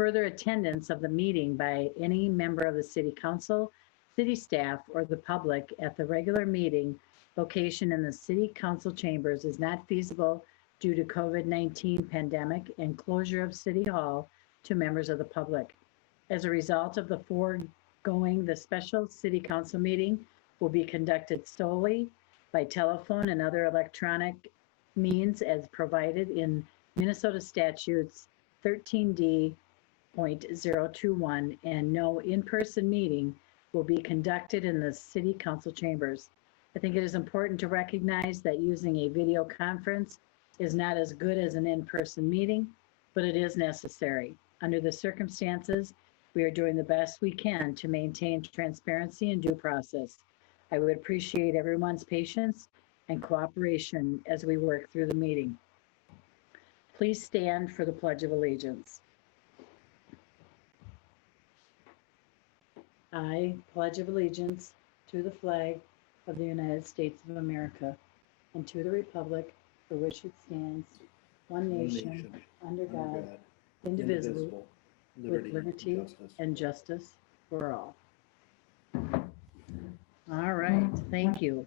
further attendance of the meeting by any member of the city council, city staff, or the public at the regular meeting location in the city council chambers is not feasible due to COVID-19 pandemic and closure of City Hall to members of the public. As a result of the foregoing, the special city council meeting will be conducted solely by telephone and other electronic means as provided in Minnesota statutes 13D.021, and no in-person meeting will be conducted in the city council chambers. I think it is important to recognize that using a video conference is not as good as an in-person meeting, but it is necessary. Under the circumstances, we are doing the best we can to maintain transparency and due process. I would appreciate everyone's patience and cooperation as we work through the meeting. Please stand for the Pledge of Allegiance. I pledge allegiance to the flag of the United States of America and to the republic for which it stands, one nation, under God, indivisible, with liberty and justice for all. All right, thank you.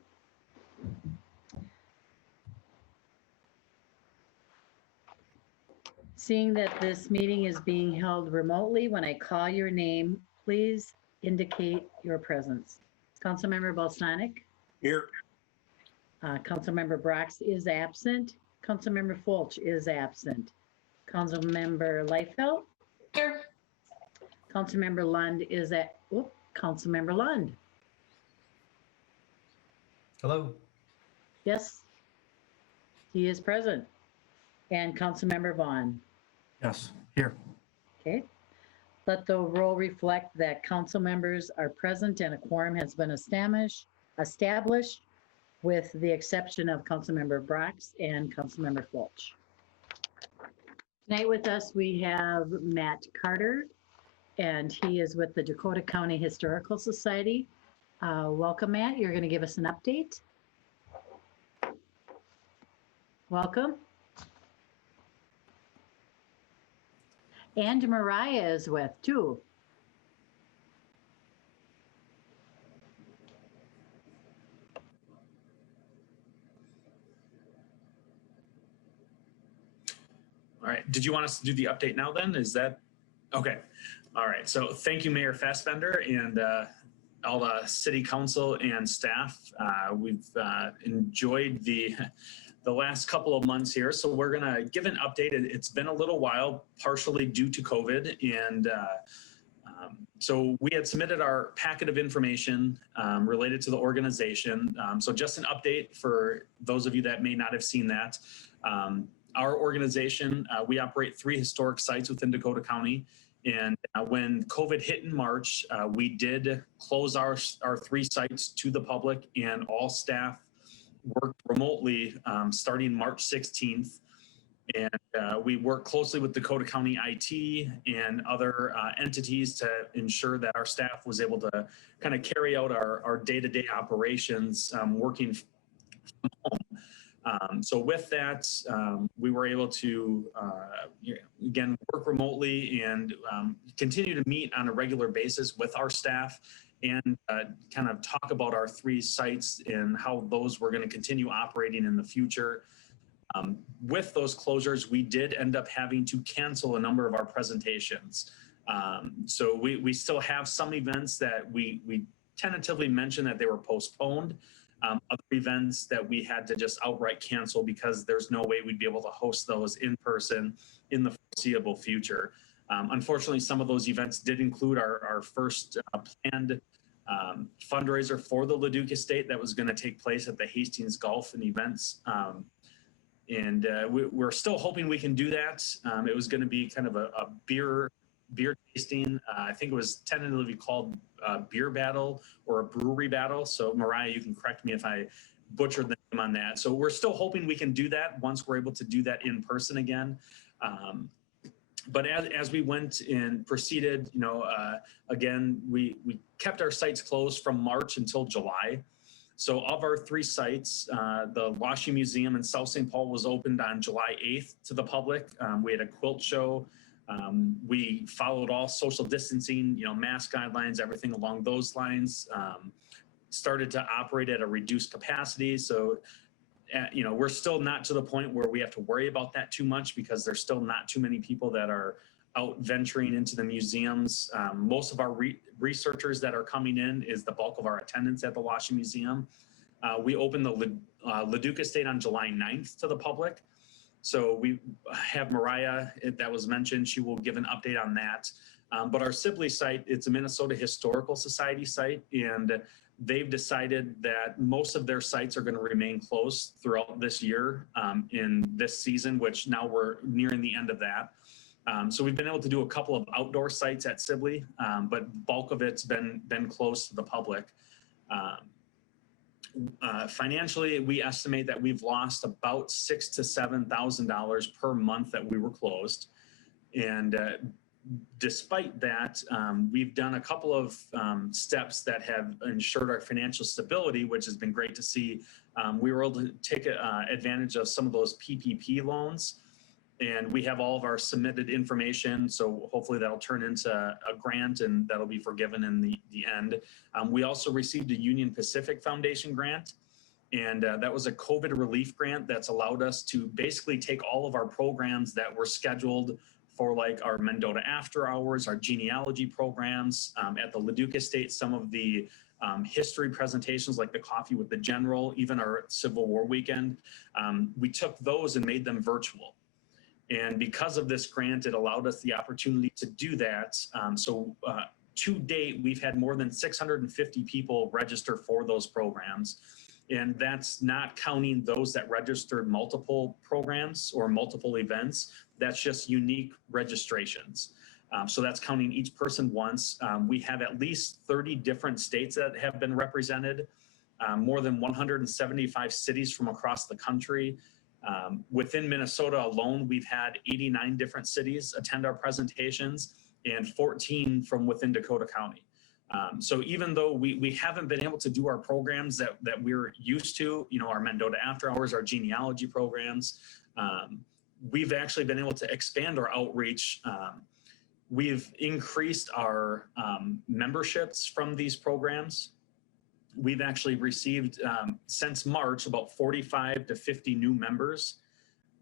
Seeing that this meeting is being held remotely, when I call your name, please indicate your presence. Councilmember Balsonic? Here. Councilmember Brox is absent. Councilmember Fulch is absent. Councilmember Leifeld? Here. Councilmember Lund is at, Councilmember Lund. Hello. Yes, he is present. And Councilmember Vaughn. Yes, here. Okay. Let the roll reflect that council members are present and a quorum has been established with the exception of Councilmember Brox and Councilmember Fulch. Tonight with us, we have Matt Carter, and he is with the Dakota County Historical Society. Welcome, Matt. You're going to give us an update. Welcome. And Mariah is with too. All right. Did you want us to do the update now then? Is that okay? All right. So thank you, Mayor Fassbender, and all the city council and staff. We've enjoyed the last couple of months here. So we're going to give an update. It's been a little while, partially due to COVID. And so we had submitted our packet of information related to the organization. So just an update for those of you that may not have seen that. Our organization, we operate 3 historic sites within Dakota County. And when COVID hit in March, we did close our 3 sites to the public, and all staff worked remotely starting March 16th. And we worked closely with Dakota County IT and other entities to ensure that our staff was able to kind of carry out our day-to-day operations working from home. So with that, we were able to, again, work remotely and continue to meet on a regular basis with our staff and kind of talk about our 3 sites and how those were going to continue operating in the future. With those closures, we did end up having to cancel a number of our presentations. So we still have some events that we tentatively mentioned that they were postponed. Other events that we had to just outright cancel because there's no way we'd be able to host those in person in the foreseeable future. Unfortunately, some of those events did include our first planned fundraiser for the Leduc Estate that was going to take place at the Hastings Golf and Events. And we're still hoping we can do that. It was going to be kind of a beer tasting. I think it was tentatively called Beer Battle or a Brewery Battle. So Mariah, you can correct me if I butchered the name on that. So we're still hoping we can do that once we're able to do that in person again. But as we went and proceeded, again, we kept our sites closed from March until July. So of our 3 sites, the Washington Museum in South St. Paul was opened on July 8th to the public. We had a quilt show We followed all social distancing, mask guidelines, everything along those lines. Started to operate at a reduced capacity. So, we're still not to the point where we have to worry about that too much because there's still not too many people that are out venturing into the museums. Most of our researchers that are coming in is the bulk of our attendance at the Washington Museum. We opened the Leduc Estate on July 9th to the public. So we have Mariah, that was mentioned. She will give an update on that. But our Sibley site, it's a Minnesota Historical Society site, and they've decided that most of their sites are going to remain closed throughout this year in this season, which now we're nearing the end of that. So we've been able to do a couple of outdoor sites at Sibley, but bulk of it's been closed to the public. Financially, we estimate that we've lost about $6,000 to $7,000 per month that we were closed. And despite that, we've done a couple of steps that have ensured our financial stability, which has been great to see. We were able to take advantage of some of those PPP loans, and we have all of our submitted information. So hopefully that'll turn into a grant and that'll be forgiven in the end. We also received a Union Pacific Foundation grant, and that was a COVID relief grant that's allowed us to basically take all of our programs that were scheduled for, like our Mendota After Hours, our genealogy programs at the Leduc Estate, some of the history presentations like the Coffee with the General, even our Civil War weekend. We took those and made them virtual. And because of this grant, it allowed us the opportunity to do that. To date, we've had more than 650 people register for those programs. And that's not counting those that registered multiple programs or multiple events. That's just unique registrations. So that's counting each person once. We have at least 30 different states that have been represented, more than 175 cities from across the country. Within Minnesota alone, we've had 89 different cities attend our presentations and 14 from within Dakota County. So even though we haven't been able to do our programs that we're used to, our Mendota After Hours, our genealogy programs, we've actually been able to expand our outreach. We've increased our memberships from these programs. We've actually received, since March, about 45 to 50 new members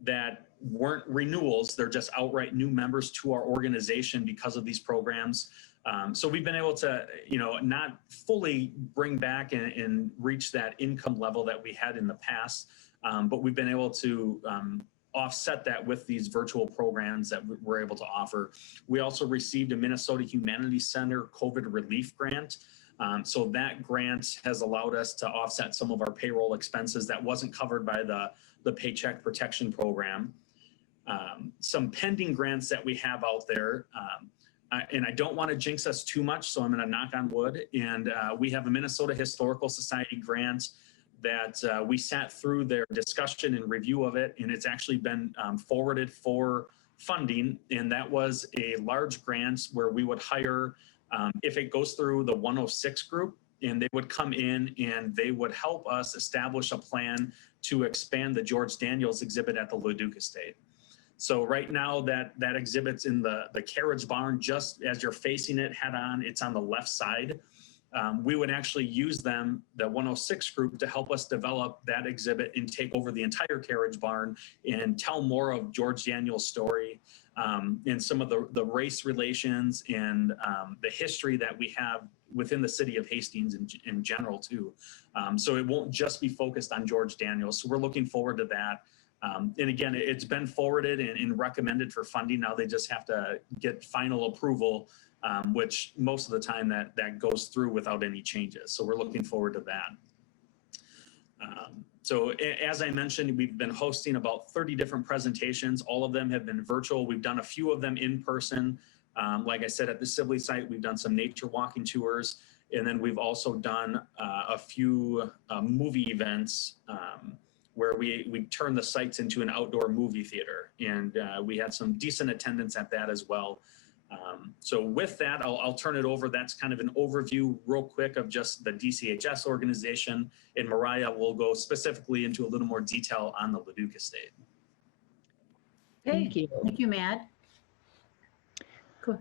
that weren't renewals. They're just outright new members to our organization because of these programs. So we've been able to, not fully bring back and reach that income level that we had in the past, but we've been able to offset that with these virtual programs that we're able to offer. We also received a Minnesota Humanities Center COVID relief grant. So that grant has allowed us to offset some of our payroll expenses that wasn't covered by the Paycheck Protection Program. Some pending grants that we have out there, and I don't want to jinx us too much, so I'm going to knock on wood. And we have a Minnesota Historical Society grant that we sat through their discussion and review of it, and it's actually been forwarded for funding. And that was a large grant where we would hire, if it goes through the 106 group, and they would come in and they would help us establish a plan to expand the George Daniels exhibit at the Leduc Estate. So right now that exhibit's in the carriage barn, just as you're facing it head on, it's on the left side. We would actually use them, the 106 group, to help us develop that exhibit and take over the entire carriage barn and tell more of George Daniels' story and some of the race relations and the history that we have within the city of Hastings in general too. So it won't just be focused on George Daniels. So we're looking forward to that. And again, it's been forwarded and recommended for funding. Now they just have to get final approval, which most of the time that goes through without any changes. So we're looking forward to that. So as I mentioned, we've been hosting about 30 different presentations. All of them have been virtual. We've done a few of them in person. Like I said, at the Sibley site, we've done some nature walking tours. And then we've also done a few movie events where we turned the sites into an outdoor movie theater. And we had some decent attendance at that as well. So with that, I'll turn it over. That's kind of an overview real quick of just the DCHS organization. And Mariah will go specifically into a little more detail on the Leduc Estate. Thank you. Thank you, Matt. Cool.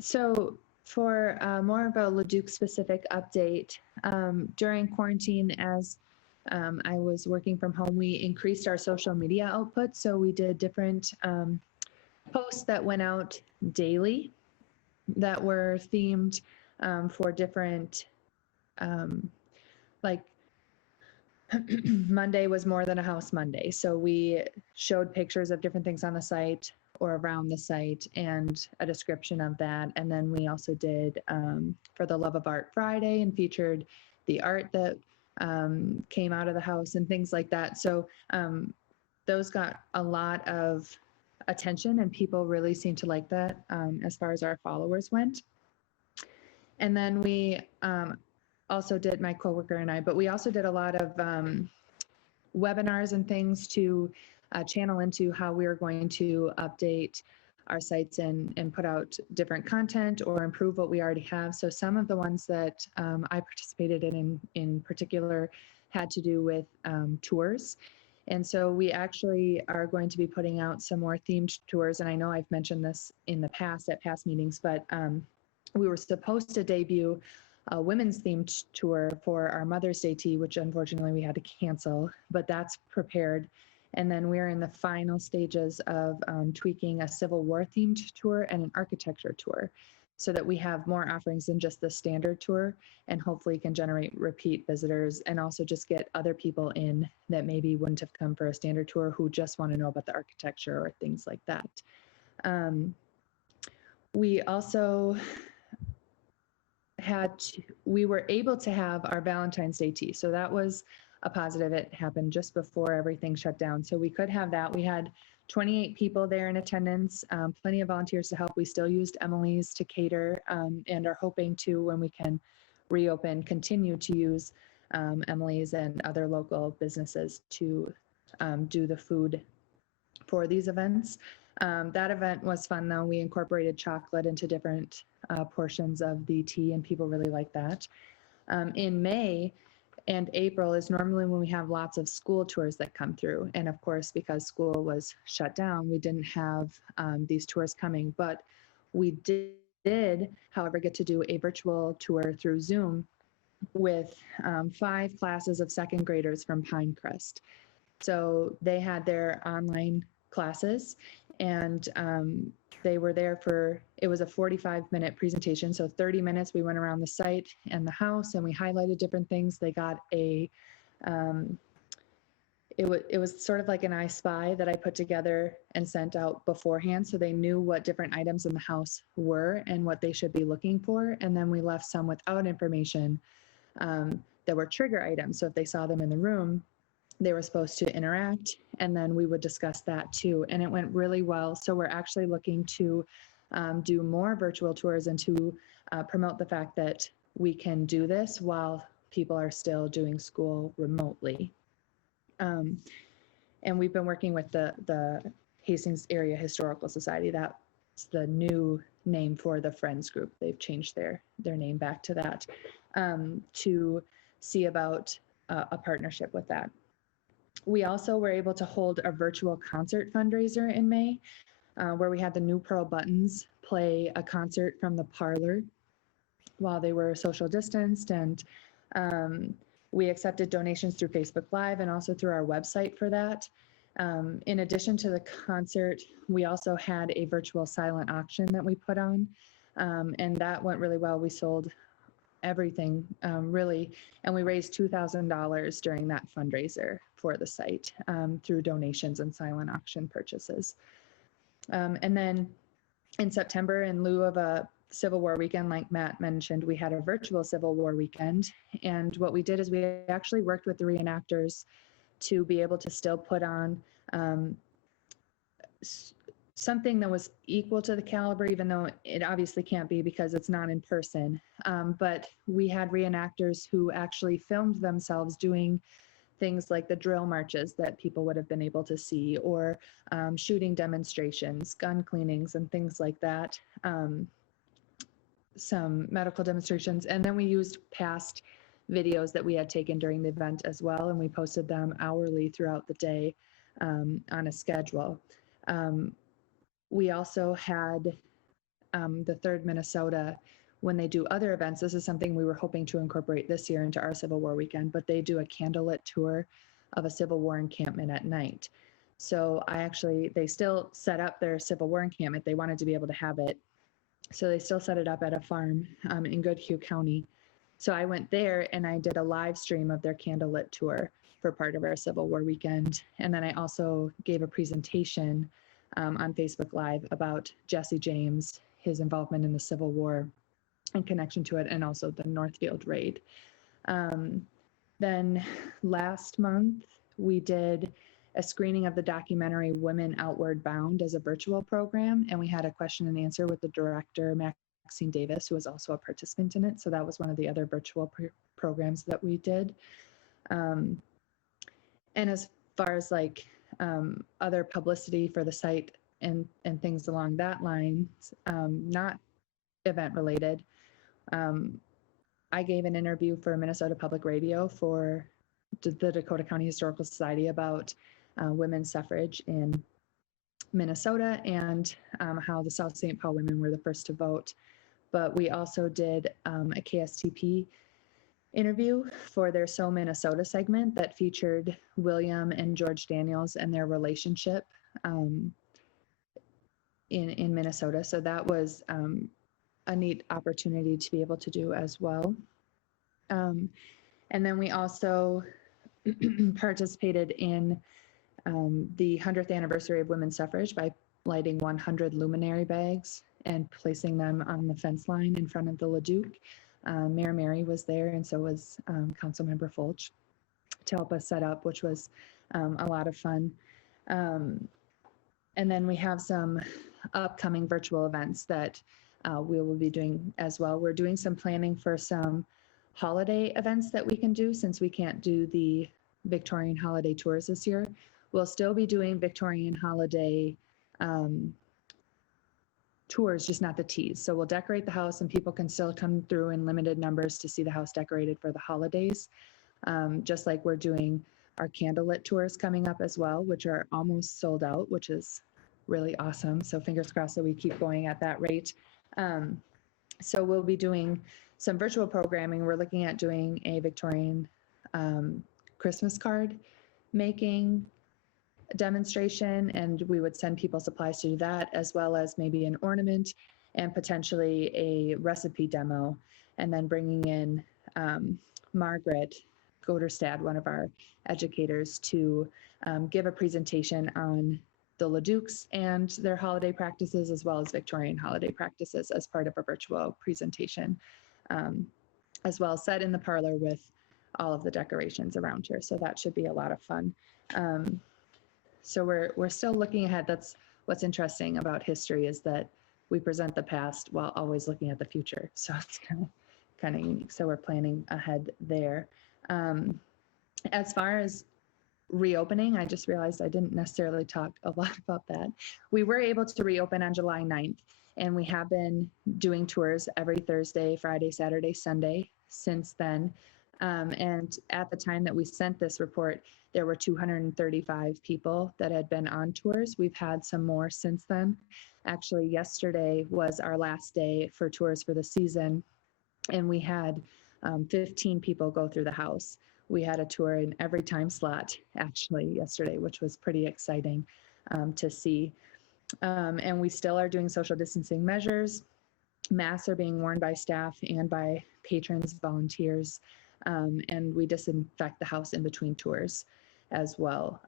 So for more of a Leduc specific update, during quarantine, as I was working from home, we increased our social media output. So we did different posts that went out daily that were themed for different, like Monday was More Than a House Monday. So we showed pictures of different things on the site or around the site and a description of that. And then we also did for the Love of Art Friday and featured the art that came out of the house and things like that. So those got a lot of attention and people really seemed to like that as far as our followers went. And then we also did, my coworker and I, but we also did a lot of webinars and things to channel into how we are going to update our sites and put out different content or improve what we already have. So some of the ones that I participated in particular had to do with tours. And so we actually are going to be putting out some more themed tours. And I know I've mentioned this in the past at past meetings, but we were supposed to debut a women's themed tour for our Mother's Day tea, which unfortunately we had to cancel, but that's prepared. And then we're in the final stages of tweaking a Civil War themed tour and an architecture tour so that we have more offerings than just the standard tour and hopefully can generate repeat visitors and also just get other people in that maybe wouldn't have come for a standard tour who just want to know about the architecture or things like that. We also we were able to have our Valentine's Day tea. So that was a positive. It happened just before everything shut down. So we could have that. We had 28 people there in attendance, plenty of volunteers to help. We still used Emily's to cater and are hoping to, when we can reopen, continue to use Emily's and other local businesses to do the food for these events. That event was fun though. We incorporated chocolate into different portions of the tea and people really like that. In May and April is normally when we have lots of school tours that come through. And of course, because school was shut down, we didn't have these tours coming, but we did, however, get to do a virtual tour through Zoom with 5 classes of second graders from Pinecrest. So they had their online classes and they were there for, it was a 45-minute presentation. So 30 minutes, we went around the site and the house and we highlighted different things. They got a, it was sort of like an I Spy that I put together and sent out beforehand. So they knew what different items in the house were and what they should be looking for. And then we left some without information that were trigger items. So if they saw them in the room, they were supposed to interact and then we would discuss that too. And it went really well. So we're actually looking to do more virtual tours and to promote the fact that we can do this while people are still doing school remotely. And we've been working with the Hastings Area Historical Society. That's the new name for the Friends group. They've changed their name back to that to see about a partnership with that. We also were able to hold a virtual concert fundraiser in May, where we had the New Pearl Buttons play a concert from the parlor while they were social distanced. And we accepted donations through Facebook Live and also through our website for that. In addition to the concert, we also had a virtual silent auction that we put on, and that went really well. We sold everything really, and we raised $2,000 during that fundraiser for the site through donations and silent auction purchases. And then in September, in lieu of a Civil War weekend, like Matt mentioned, we had a virtual Civil War weekend. And what we did is we actually worked with the reenactors to be able to still put on something that was equal to the caliber, even though it obviously can't be because it's not in person. But we had reenactors who actually filmed themselves doing things like the drill marches that people would have been able to see, or shooting demonstrations, gun cleanings, and things like that. Some medical demonstrations. And then we used past videos that we had taken during the event as well, and we posted them hourly throughout the day on a schedule. We also had the Third Minnesota, when they do other events, this is something we were hoping to incorporate this year into our Civil War weekend, but they do a candlelit tour of a Civil War encampment at night. So they still set up their Civil War encampment. They wanted to be able to have it. So they still set it up at a farm in Goodhue County. So I went there and I did a live stream of their candlelit tour for part of our Civil War weekend. And then I also gave a presentation on Facebook Live about Jesse James, his involvement in the Civil War and connection to it, and also the Northfield raid. Then last month, we did a screening of the documentary Women Outward Bound as a virtual program, and we had a question and answer with the director, Maxine Davis, who was also a participant in it. So that was one of the other virtual programs that we did. And as far as like other publicity for the site and things along that line, not event related, I gave an interview for Minnesota Public Radio for the Dakota County Historical Society about women's suffrage in Minnesota and how the South St. Paul women were the first to vote. But we also did a KSTP interview for their So Minnesota segment that featured William and George Daniels and their relationship in Minnesota. So that was a neat opportunity to be able to do as well. And then we also participated in the 100th anniversary of women's suffrage by lighting 100 luminary bags and placing them on the fence line in front of the Leduc. Mayor Mary was there, and so was Councilmember Fulch to help us set up, which was a lot of fun. And then we have some upcoming virtual events that we will be doing as well. We're doing some planning for some holiday events that we can do since we can't do the Victorian holiday tours this year. We'll still be doing Victorian holiday tours, just not the teas. So we'll decorate the house and people can still come through in limited numbers to see the house decorated for the holidays. Just like we're doing our candlelit tours coming up as well, which are almost sold out, which is really awesome. So fingers crossed that we keep going at that rate. So we'll be doing some virtual programming. We're looking at doing a Victorian Christmas card making demonstration, and we would send people supplies to do that, as well as maybe an ornament and potentially a recipe demo, and then bringing in Margaret Goderstad, one of our educators, to give a presentation on the Leducs and their holiday practices, as well as Victorian holiday practices as part of a virtual presentation, as well set in the parlor with all of the decorations around here. So that should be a lot of fun. So we're still looking ahead. That's what's interesting about history, is that we present the past while always looking at the future. So it's kind of unique. So we're planning ahead there. As far as reopening, I just realized I didn't necessarily talk a lot about that. We were able to reopen on July 9th, and we have been doing tours every Thursday, Friday, Saturday, Sunday since then. And at the time that we sent this report, there were 235 people that had been on tours. We've had some more since then. Actually, yesterday was our last day for tours for the season, and we had 15 people go through the house. We had a tour in every time slot, actually, yesterday, which was pretty exciting to see. And we still are doing social distancing measures. Masks are being worn by staff and by patrons, volunteers. And we disinfect the house in between tours as well,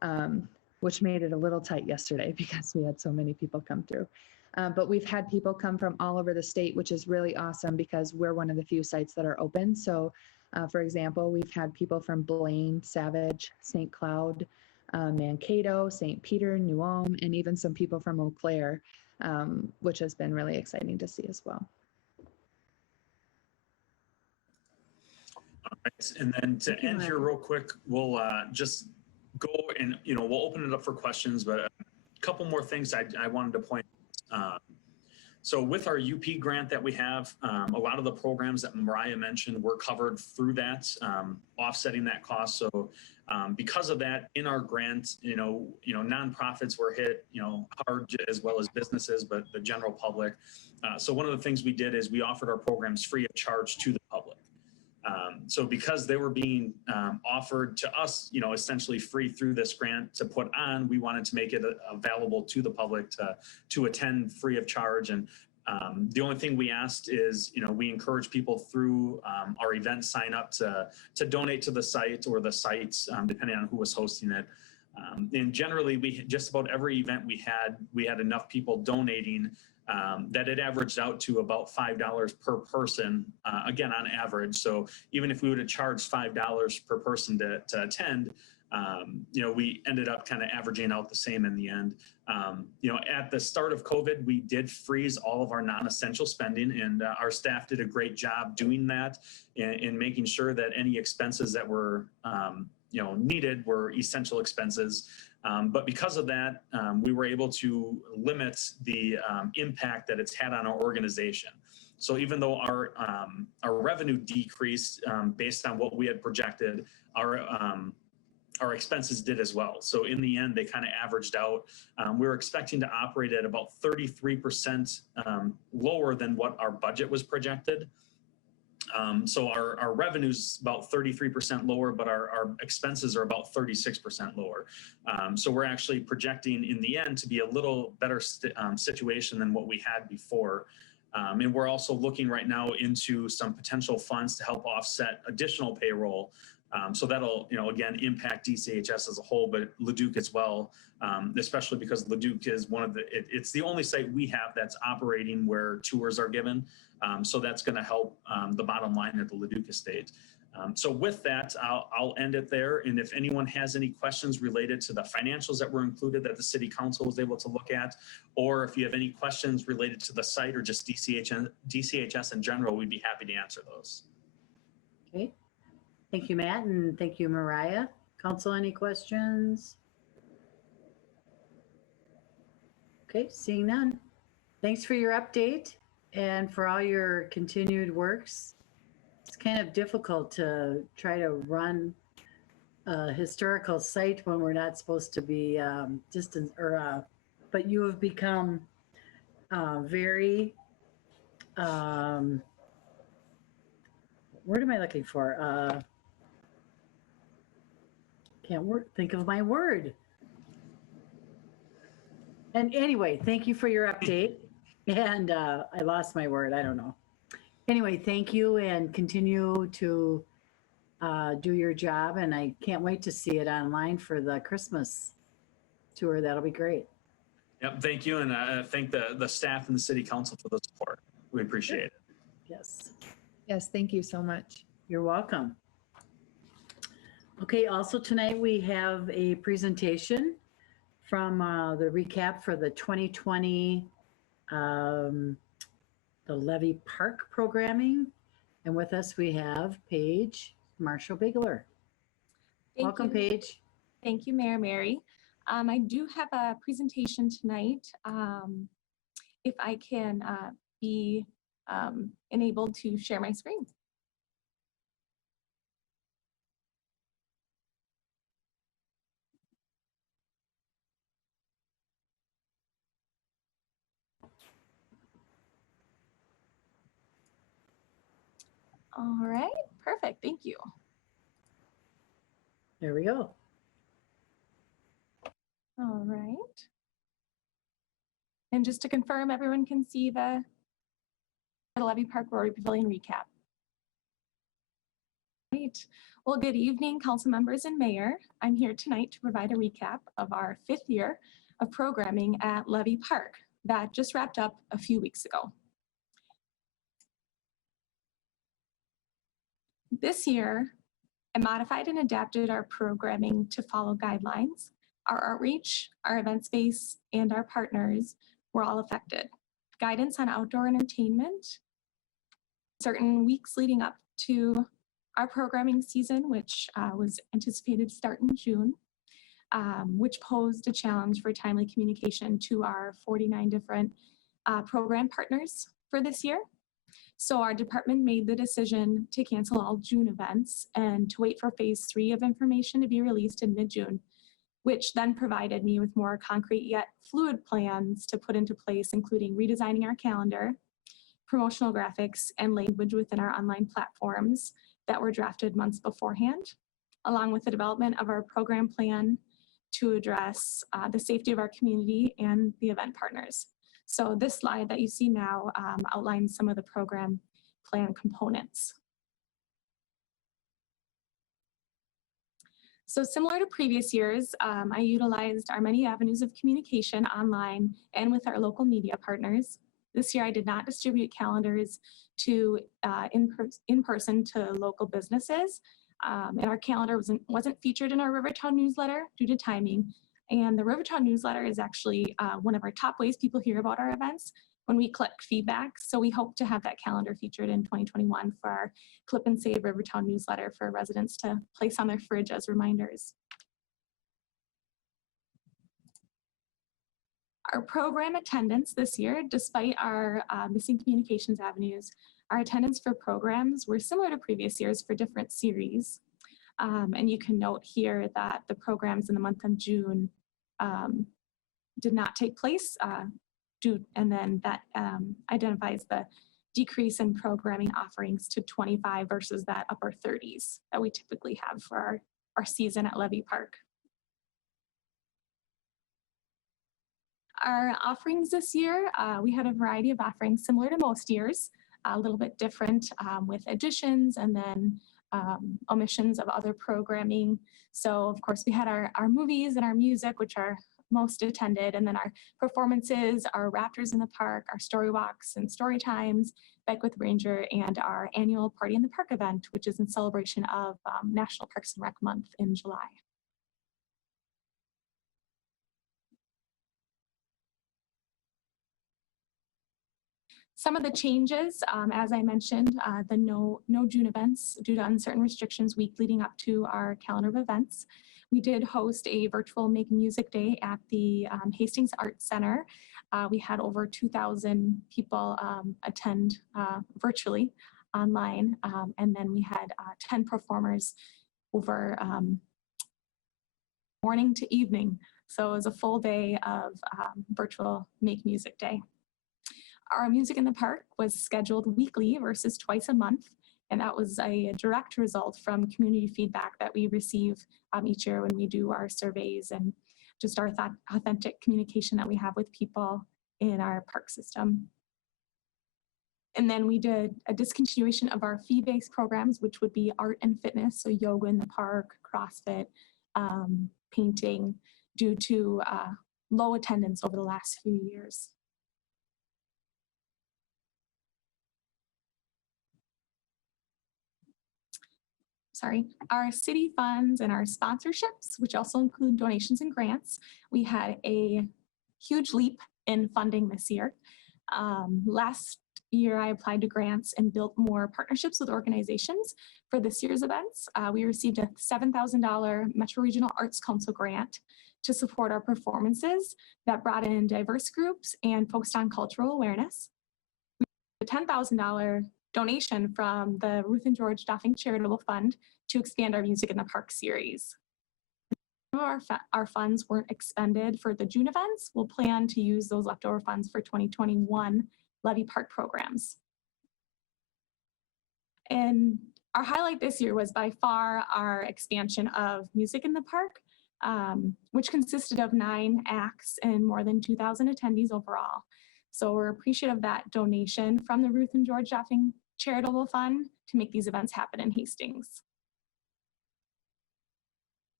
which made it a little tight yesterday because we had so many people come through. But we've had people come from all over the state, which is really awesome because we're one of the few sites that are open. So for example, we've had people from Blaine, Savage, St. Cloud, Mankato, St. Peter, New Ulm, and even some people from Eau Claire, which has been really exciting to see as well. All right, and then to end here real quick, we'll just go and, we'll open it up for questions, but a couple more things I wanted to point out. So with our UP grant that we have, a lot of the programs that Mariah mentioned were covered through that, offsetting that cost. So because of that, in our grant, nonprofits were hit, hard as well as businesses, but the general public. So one of the things we did is we offered our programs free of charge to the public. So because they were being offered to us, essentially free through this grant to put on, we wanted to make it available to the public to attend free of charge. And the only thing we asked is, we encourage people through our event sign up to donate to the site or the sites, depending on who was hosting it. And generally, just about every event we had enough people donating that it averaged out to about $5 per person, again, on average. So even if we would have charged $5 per person to attend, we ended up kind of averaging out the same in the end. At the start of COVID, we did freeze all of our non-essential spending, and our staff did a great job doing that in making sure that any expenses that were needed were essential expenses. But because of that, we were able to limit the impact that it's had on our organization. So even though our revenue decreased based on what we had projected, our expenses did as well. So in the end, they kind of averaged out. We were expecting to operate at about 33% lower than what our budget was projected. So our revenue's about 33% lower, but our expenses are about 36% lower. So we're actually projecting in the end to be a little better situation than what we had before. And we're also looking right now into some potential funds to help offset additional payroll. So that'll, again, impact DCHS as a whole, but Leduc as well, especially because Leduc is it's the only site we have that's operating where tours are given. So that's going to help the bottom line at the Leduc estate. So with that, I'll end it there. And if anyone has any questions related to the financials that were included that the City Council was able to look at, or if you have any questions related to the site or just DCHS in general, we'd be happy to answer those. Okay. Thank you, Matt, and thank you, Mariah. Council, any questions? Okay, seeing none. Thanks for your update and for all your continued works. It's kind of difficult to try to run a historical site when we're not supposed to be distant, but you have become very, what am I looking for? Can't think of my word. And anyway, thank you for your update. And I lost my word. I don't know. Anyway, thank you and continue to do your job. And I can't wait to see it online for the Christmas tour. That'll be great. Yep, thank you. And thank the staff and the City Council for the support. We appreciate it. Yes. Yes, thank you so much. You're welcome. Okay, also tonight we have a presentation from the recap for the 2020 the Levee Park programming. And with us we have Paige Marshall-Bigler. Welcome, Paige. Thank you, Mayor Mary. I do have a presentation tonight. If I can be enabled to share my screen. All right, perfect, thank you. There we go. All right. And just to confirm, everyone can see the Levee Park Rotary Pavilion recap. Great. Well, good evening, council members and mayor. I'm here tonight to provide a recap of our 5th year of programming at Levee Park that just wrapped up a few weeks ago. This year, I modified and adapted our programming to follow guidelines. Our outreach, our event space, and our partners were all affected. Guidance on outdoor entertainment, certain weeks leading up to our programming season, which was anticipated to start in June, which posed a challenge for timely communication to our 49 different program partners for this year. So our department made the decision to cancel all June events and to wait for phase 3 of information to be released in mid-June, which then provided me with more concrete yet fluid plans to put into place, including redesigning our calendar, promotional graphics, and language within our online platforms that were drafted months beforehand, along with the development of our program plan to address the safety of our community and the event partners. So this slide that you see now outlines some of the program plan components. So similar to previous years, I utilized our many avenues of communication online and with our local media partners. This year I did not distribute calendars to in person to local businesses. And our calendar wasn't featured in our Rivertown newsletter due to timing. And the Rivertown newsletter is actually one of our top ways people hear about our events when we collect feedback. So we hope to have that calendar featured in 2021 for our Clip and Save Rivertown newsletter for residents to place on their fridge as reminders. Our program attendance this year, despite our missing communications avenues, our attendance for programs were similar to previous years for different series. And you can note here that the programs in the month of June did not take place, and then that identifies the decrease in programming offerings to 25 versus that upper 30s that we typically have for our season at Levee Park. Our offerings this year, we had a variety of offerings similar to most years, a little bit different with additions and then omissions of other programming. So of course we had our movies and our music, which are most attended, and then our performances, our Raptors in the Park, our story walks and story times, Bike with Ranger, and our annual Party in the Park event, which is in celebration of National Parks and Rec Month in July. Some of the changes, as I mentioned, the no June events due to uncertain restrictions week leading up to our calendar of events. We did host a virtual Make Music Day at the Hastings Arts Center. We had over 2,000 people attend virtually online, and then we had 10 performers over morning to evening. So it was a full day of virtual Make Music Day. Our Music in the Park was scheduled weekly versus twice a month, and that was a direct result from community feedback that we receive each year when we do our surveys and just our authentic communication that we have with people in our park system. And then we did a discontinuation of our fee-based programs, which would be art and fitness, so yoga in the park, CrossFit, painting, due to low attendance over the last few years. Our city funds and our sponsorships, which also include donations and grants, we had a huge leap in funding this year. Last year, I applied to grants and built more partnerships with organizations for this year's events. We received a $7,000 Metro Regional Arts Council grant to support our performances that brought in diverse groups and focused on cultural awareness. We received a $10,000 donation from the Ruth and George Doffing Charitable Fund to expand our Music in the Park series. Some of our funds weren't expended for the June events. We'll plan to use those leftover funds for 2021 Levee Park programs. And our highlight this year was by far our expansion of Music in the Park, which consisted of 9 acts and more than 2,000 attendees overall. So we're appreciative of that donation from the Ruth and George Doffing Charitable Fund to make these events happen in Hastings.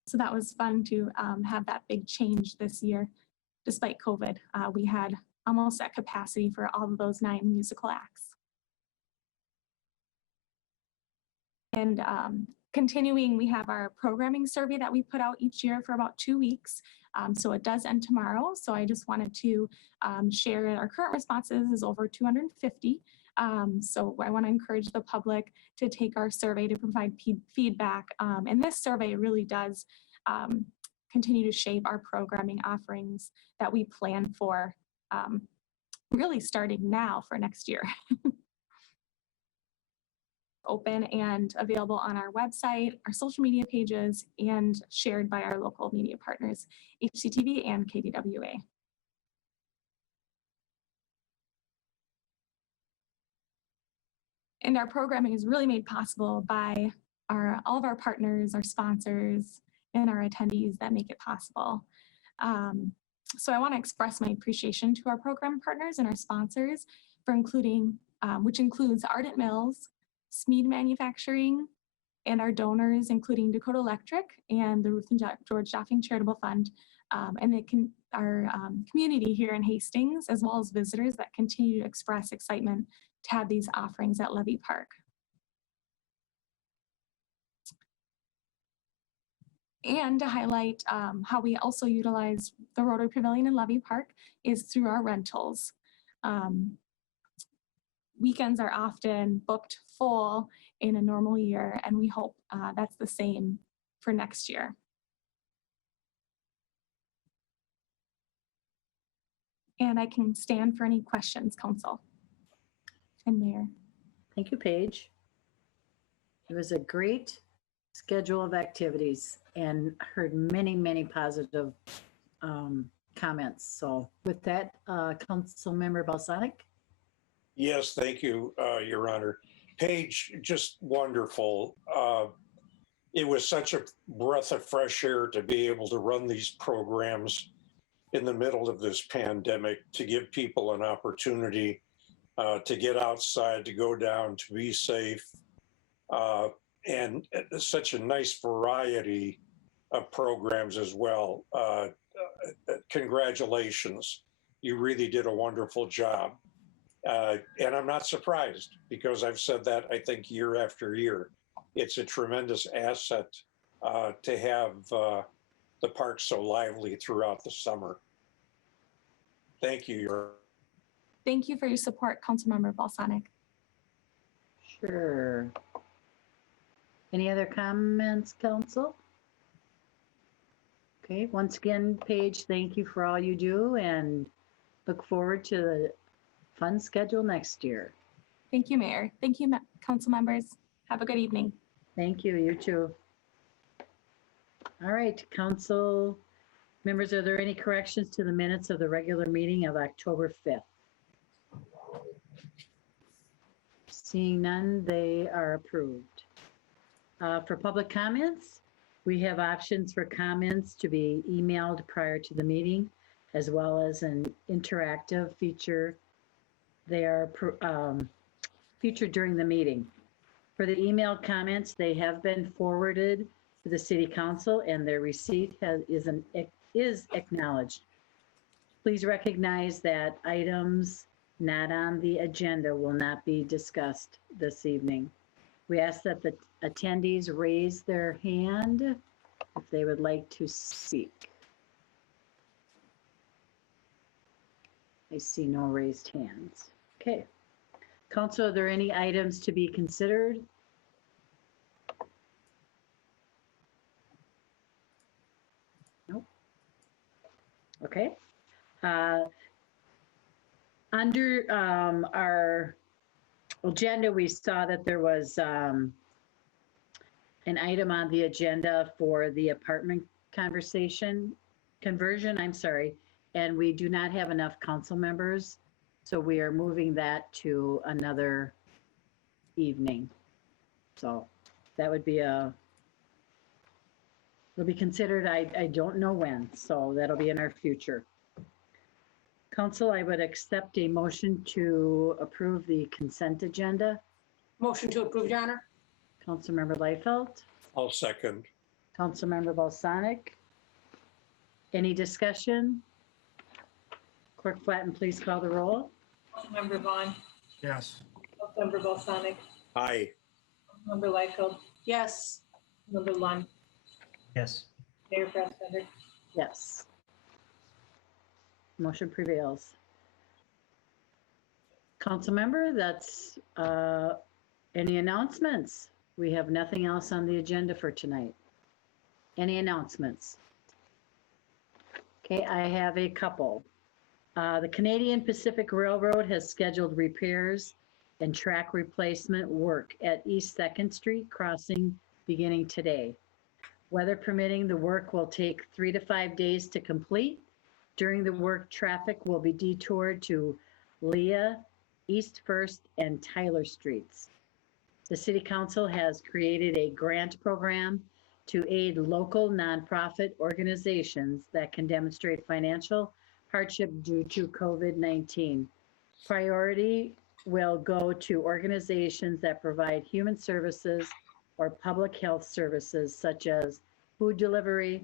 So that was fun to have that big change this year. Despite COVID, we had almost at capacity for all of those 9 musical acts. And continuing, we have our programming survey that we put out each year for about 2 weeks. So it does end tomorrow. So I just wanted to share our current responses is over 250. So I want to encourage the public to take our survey to provide feedback. And this survey really does continue to shape our programming offerings that we plan for really starting now for next year. Open and available on our website, our social media pages, and shared by our local media partners, HCTV and KDWA. And our programming is really made possible by all of our partners, our sponsors, and our attendees that make it possible. So I want to express my appreciation to our program partners and our sponsors for including, which includes Ardent Mills, Smead Manufacturing, and our donors, including Dakota Electric and the Ruth and George Doffing Charitable Fund, and our community here in Hastings, as well as visitors that continue to express excitement to have these offerings at Levee Park. And to highlight how we also utilize the Rotary Pavilion in Levee Park is through our rentals. Weekends are often booked full in a normal year, and we hope that's the same for next year. And I can stand for any questions, Council and Mayor. Thank you, Paige. It was a great schedule of activities and heard many, many positive comments. So with that, Councilmember Balsanic. Yes, thank you, Your Honor. Paige, just wonderful. It was such a breath of fresh air to be able to run these programs in the middle of this pandemic, to give people an opportunity to get outside, to go down, to be safe, and such a nice variety of programs as well. Congratulations. You really did a wonderful job. And I'm not surprised, because I've said that, I think, year after year. It's a tremendous asset to have the park so lively throughout the summer. Thank you. Thank you for your support, Councilmember Balsanic. Sure. Any other comments, Council? Okay, once again, Paige, thank you for all you do, and look forward to the fun schedule next year. Thank you, Mayor. Thank you, Council members. Have a good evening. Thank you, you too. All right, Council members, are there any corrections to the minutes of the regular meeting of October 5th? Seeing none, they are approved. For public comments, we have options for comments to be emailed prior to the meeting, as well as an interactive feature. They are featured during the meeting. For the emailed comments, they have been forwarded to the City Council, and their receipt is acknowledged. Please recognize that items not on the agenda will not be discussed this evening. We ask that the attendees raise their hand if they would like to speak. I see no raised hands. Okay. Council, are there any items to be considered? Nope. Okay. Under our agenda, we saw that there was an item on the agenda for the apartment conversion, I'm sorry, and we do not have enough council members, so we are moving that to another evening. So that would be it'll be considered, I don't know when, so that'll be in our future. Council, I would accept a motion to approve the consent agenda. Motion to approve, Your Honor. Councilmember Leifeld, I'll second. Councilmember Balsanic. Any discussion? Clerk Flatten, please call the roll. Councilmember Vaughn. Yes. Councilmember Balsanic. Aye. Councilmember Leifeld. Yes. Councilmember Lund. Yes. Mayor Fassbender. Yes. Motion prevails. Councilmember, that's any announcements? We have nothing else on the agenda for tonight. Any announcements? Okay, I have a couple. The Canadian Pacific Railroad has scheduled repairs and track replacement work at East Second Street crossing beginning today. Weather permitting, the work will take 3 to 5 days to complete. During the work, traffic will be detoured to Leah, East First, and Tyler Streets. The City Council has created a grant program to aid local nonprofit organizations that can demonstrate financial hardship due to COVID-19. Priority will go to organizations that provide human services or public health services such as food delivery,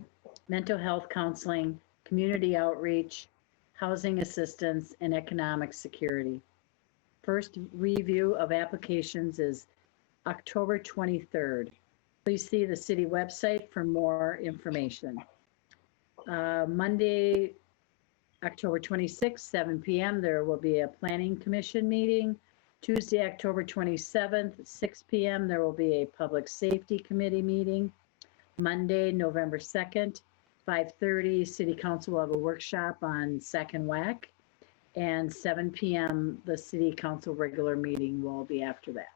mental health counseling, community outreach, housing assistance, and economic security. First review of applications is October 23rd. Please see the city website for more information. Monday, October 26th, 7 p.m., there will be a planning commission meeting. Tuesday, October 27th, 6 p.m., there will be a public safety committee meeting. Monday, November 2nd, 5:30, city council will have a workshop on Second WAC. And 7 p.m., the city council regular meeting will be after that.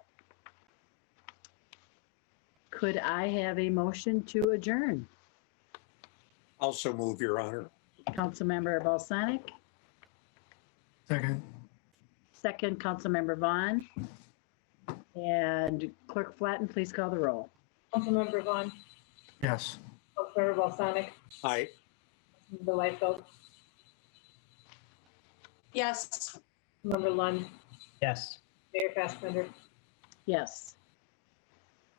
Could I have a motion to adjourn? Also move, Your Honor. Councilmember Balsanic, Second. second Councilmember Vaughn. And Clerk Flatten, please call the roll. Councilmember Vaughn, Yes. Councilmember Balsanic, Aye. Councilmember Lyko, Yes. Councilmember Lund, Yes. Mayor Fassbender. Yes.